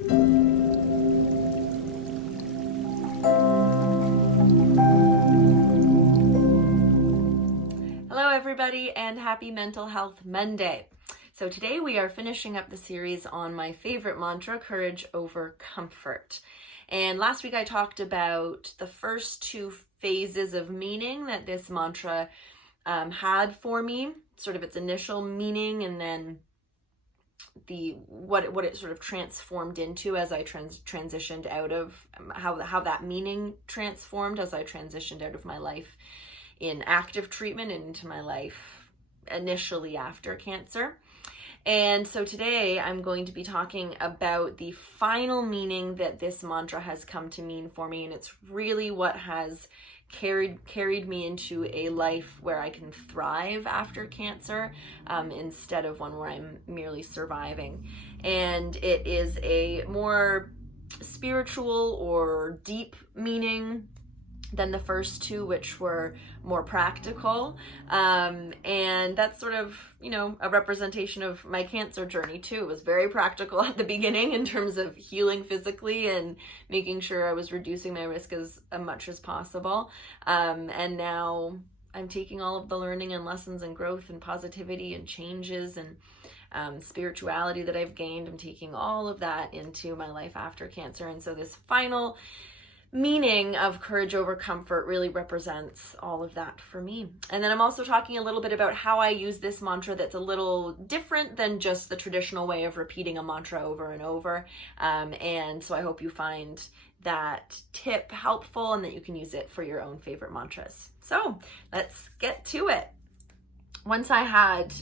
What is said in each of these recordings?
Hello everybody, and happy Mental Health Monday. So today we are finishing up the series on my favorite mantra, courage over comfort. And last week I talked about the first two phases of meaning that this mantra had for me, sort of its initial meaning, and then what it sort of transformed into as I transitioned out of how that meaning transformed as I transitioned out of my life in active treatment and into my life initially after cancer. And so today I'm going to be talking about the final meaning that this mantra has come to mean for me, and it's really what has carried me into a life where I can thrive after cancer instead of one where I'm merely surviving. And it is a more spiritual or deep meaning than the first two, which were more practical. And that's sort of, a representation of my cancer journey too. It was very practical at the beginning in terms of healing physically and making sure I was reducing my risk as much as possible. And now I'm taking all of the learning and lessons and growth and positivity and changes and spirituality that I've gained. I'm taking all of that into my life after cancer. And so this final meaning of courage over comfort really represents all of that for me. And then I'm also talking a little bit about how I use this mantra that's a little different than just the traditional way of repeating a mantra over and over. And so I hope you find that tip helpful and that you can use it for your own favorite mantras. So let's get to it. Once I had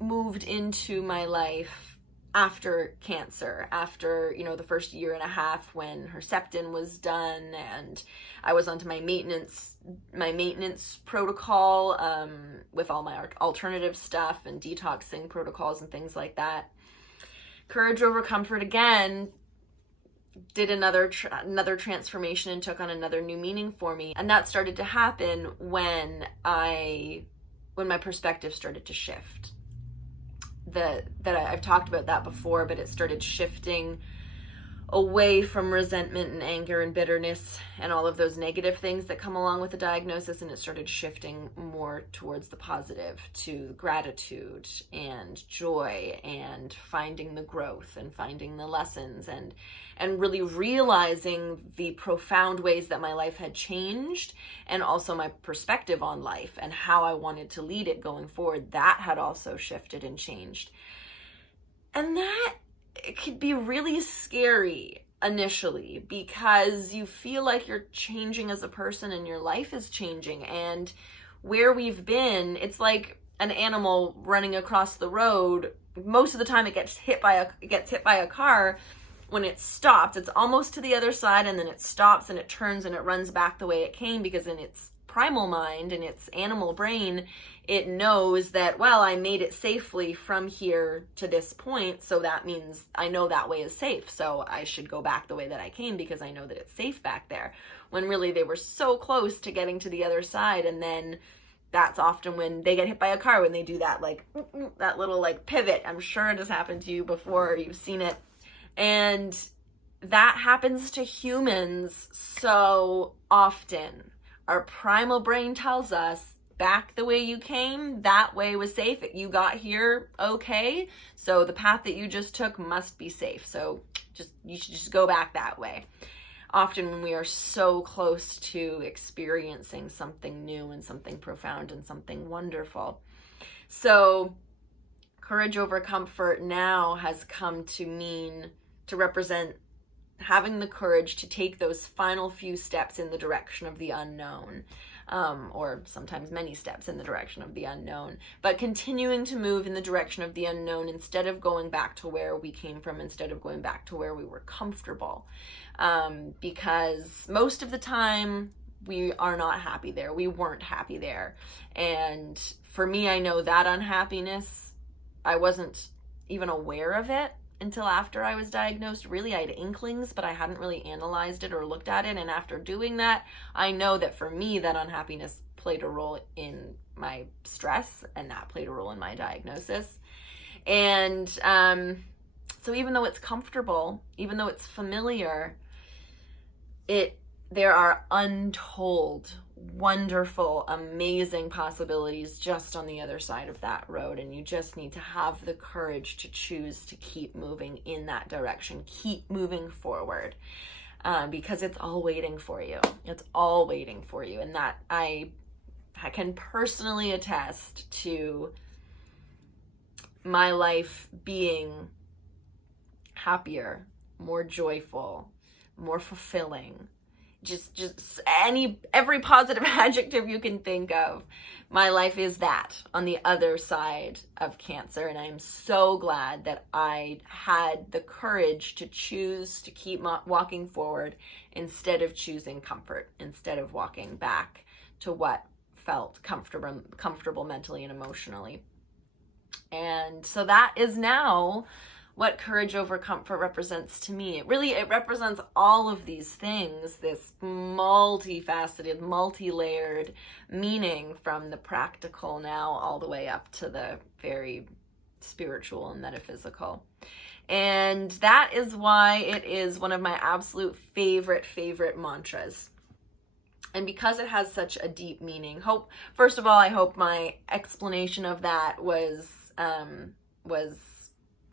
moved into my life after cancer, after the first year and a half when Herceptin was done and I was onto my maintenance protocol with all my alternative stuff and detoxing protocols and things like that, courage over comfort again did another transformation and took on another new meaning for me. And that started to happen when my perspective started to shift. I've talked about that before, but it started shifting away from resentment and anger and bitterness and all of those negative things that come along with the diagnosis, and it started shifting more towards the positive, to gratitude and joy and finding the growth and finding the lessons and really realizing the profound ways that my life had changed, and also my perspective on life and how I wanted to lead it going forward. That had also shifted and changed. And that it could be really scary initially because you feel like you're changing as a person and your life is changing. And where we've been, it's like an animal running across the road. Most of the time it gets hit by a car. When it stops, it's almost to the other side, and then it stops and it turns and it runs back the way it came, because in its primal mind and its animal brain, it knows that, well, I made it safely from here to this point, so that means I know that way is safe, so I should go back the way that I came because I know that it's safe back there. When really they were so close to getting to the other side, and then that's often when they get hit by a car, when they do that that little pivot. I'm sure it has happened to you before, or you've seen it. And that happens to humans so often. Our primal brain tells us, back the way you came, that way was safe. You got here okay, so the path that you just took must be safe. So you should just go back that way. Often when we are so close to experiencing something new and something profound and something wonderful. So courage over comfort now has come to represent having the courage to take those final few steps in the direction of the unknown, or sometimes many steps in the direction of the unknown, but continuing to move in the direction of the unknown instead of going back to where we came from, instead of going back to where we were comfortable. Because most of the time we are not happy there. We weren't happy there. And for me, I know that unhappiness, I wasn't even aware of it until after I was diagnosed. Really, I had inklings, but I hadn't really analyzed it or looked at it. And after doing that, I know that for me, that unhappiness played a role in my stress, and that played a role in my diagnosis. And So even though it's comfortable, even though it's familiar, there are untold, wonderful, amazing possibilities just on the other side of that road. And you just need to have the courage to choose to keep moving in that direction, keep moving forward, because it's all waiting for you. It's all waiting for you. And that I can personally attest to my life being happier, more joyful, more fulfilling, just every positive adjective you can think of. My life is that on the other side of cancer, and I'm so glad that I had the courage to choose to keep walking forward instead of choosing comfort, instead of walking back to what felt comfortable mentally and emotionally. And so that is now what courage over comfort represents to me. It represents all of these things, this multifaceted, multi-layered meaning, from the practical now all the way up to the very spiritual and metaphysical. And that is why it is one of my absolute favorite mantras. And because it has such a deep meaning, first of all, I hope my explanation of that was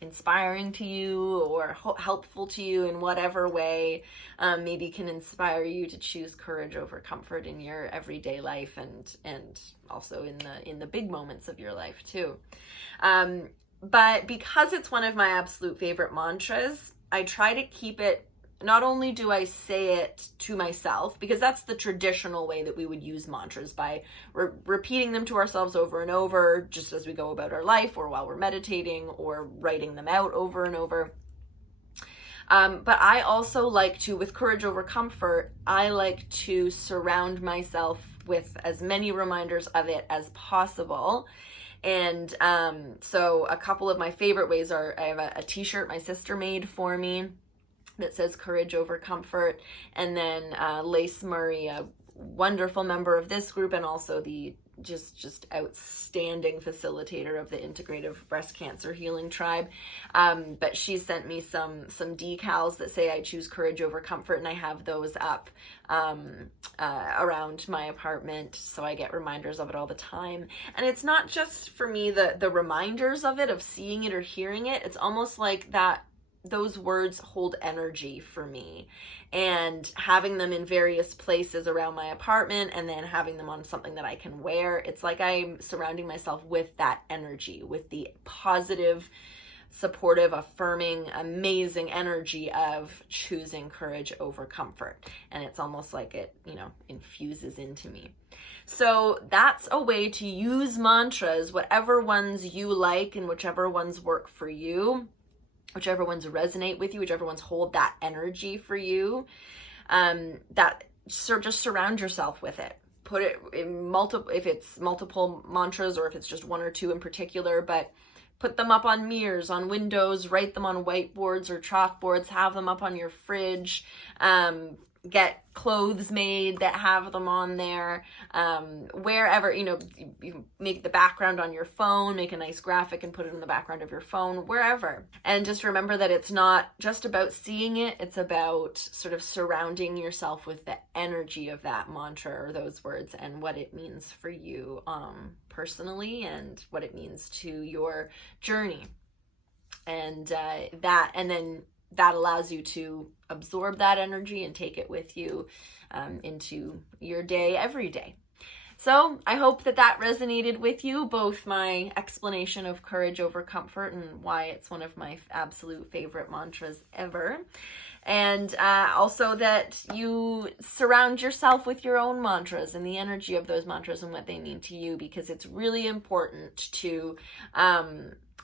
inspiring to you or helpful to you in whatever way. Maybe can inspire you to choose courage over comfort in your everyday life, and also in the big moments of your life too. But because it's one of my absolute favorite mantras, I try to keep it. Not only do I say it to myself, because that's the traditional way that we would use mantras, by repeating them to ourselves over and over, just as we go about our life, or while we're meditating, or writing them out over and over. But I also like to, with courage over comfort, I like to surround myself with as many reminders of it as possible. And so a couple of my favorite ways are, I have a t-shirt my sister made for me that says courage over comfort. And then Lace Murray, a wonderful member of this group, and also the just outstanding facilitator of the Integrative Breast Cancer Healing Tribe. But she sent me some decals that say I choose courage over comfort, and I have those up around my apartment, so I get reminders of it all the time. And it's not just for me the reminders of it, of seeing it or hearing it. It's almost like that those words hold energy for me, and having them in various places around my apartment, and then having them on something that I can wear, it's like I'm surrounding myself with that energy, with the positive, supportive, affirming, amazing energy of choosing courage over comfort. And it's almost like it, infuses into me. So that's a way to use mantras, whatever ones you like and whichever ones work for you, whichever ones resonate with you, whichever ones hold that energy for you, just surround yourself with it. Put it in if it's multiple mantras, or if it's just one or two in particular, but put them up on mirrors, on windows, write them on whiteboards or chalkboards, have them up on your fridge, get clothes made that have them on there, wherever, you make the background on your phone, make a nice graphic and put it in the background of your phone, wherever. And just remember that it's not just about seeing it, it's about sort of surrounding yourself with the energy of that mantra or those words, and what it means for you personally, and what it means to your journey. And then that allows you to absorb that energy and take it with you into your day every day. So I hope that resonated with you, both my explanation of courage over comfort and why it's one of my absolute favorite mantras ever. And also that you surround yourself with your own mantras and the energy of those mantras and what they mean to you, because it's really important to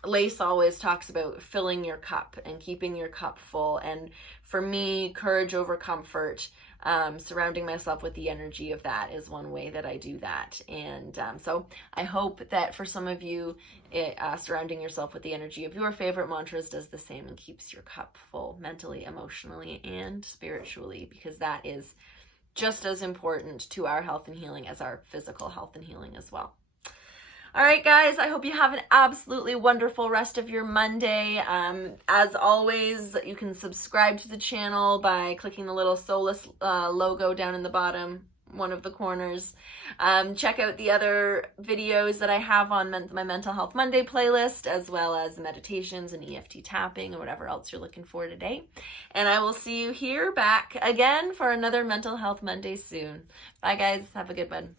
Lace always talks about filling your cup and keeping your cup full. And for me, courage over comfort, surrounding myself with the energy of that is one way that I do that. And so I hope that for some of you, surrounding yourself with the energy of your favorite mantras does the same and keeps your cup full mentally, emotionally, and spiritually, because that is just as important to our health and healing as our physical health and healing as well. All right, guys, I hope you have an absolutely wonderful rest of your Monday. As always, you can subscribe to the channel by clicking the little Solis logo down in the bottom, one of the corners. Check out the other videos that I have on my Mental Health Monday playlist, as well as meditations and EFT tapping and whatever else you're looking for today. And I will see you here back again for another Mental Health Monday soon. Bye, guys. Have a good one.